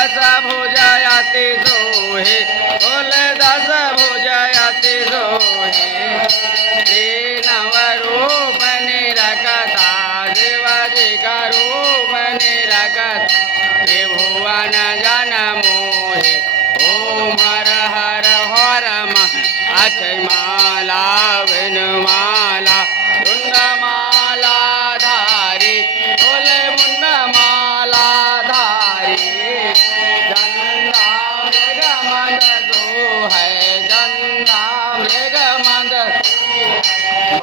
दस भुजयति सोहे बोले दस भुजयति सोहे श्री नवरूप निरखता शिवाजी का रूप निरखता त्रिभुवन जन मोहे ओम हर हर हर अक्षय माला विनुमाला मुंड माला धारी बोले मुंड माला धारी चंदा मृग मद तू है चंदा मृग मद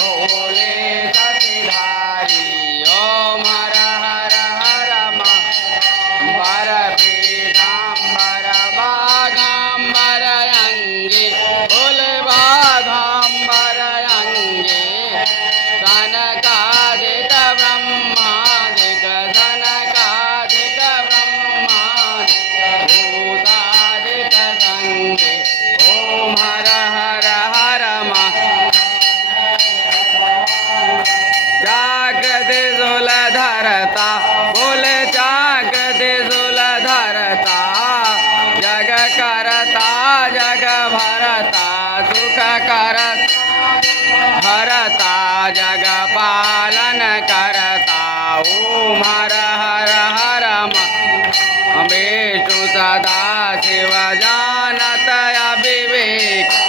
बोले सतीधारी ओम हर हर हर बर पीताम्बर बाघाम्बर अंगे बोले बाघाम्बर अंगे सनकादिक ब्रह्मादिक सनकादिक ब्रह्मादिक भूतादिक संगे ओम हर हर हर जागृत जुल धरता बोले जागृत जुल धरता जग करता जग भरता सुख करता हरता जग पालन करता ओम हर हर हर विष्णु सदा शिव जानत अविवेक